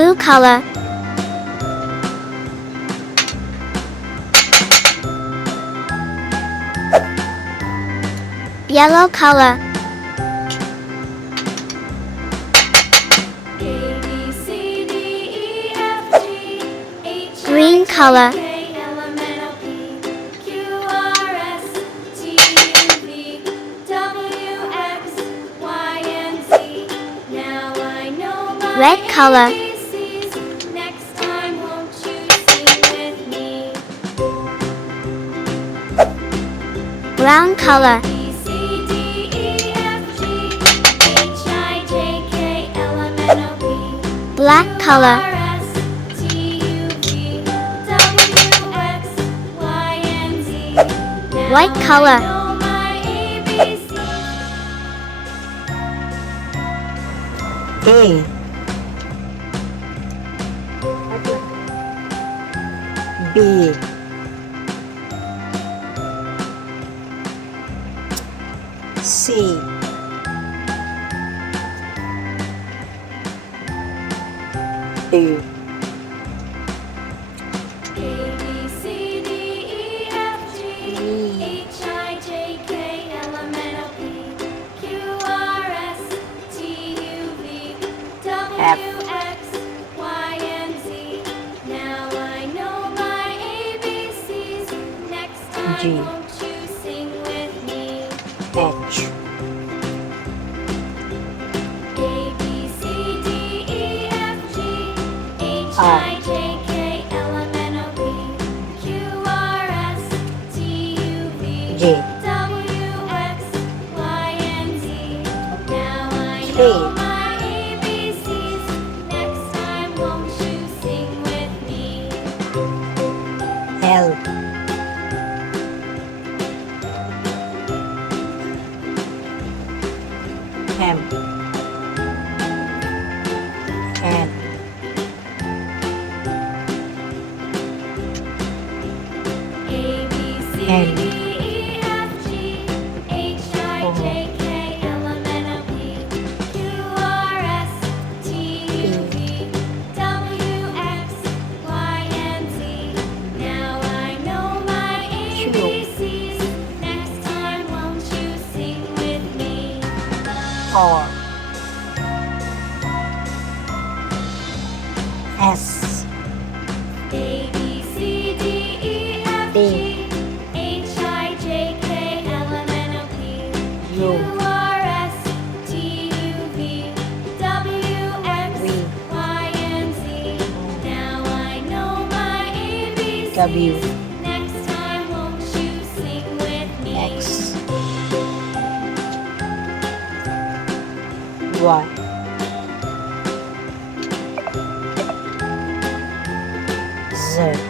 Blue color. Yellow color. Green color. Red color. Brown color. Black color. White color. A B C D F G H I J K L M N N R S D U W X Y Z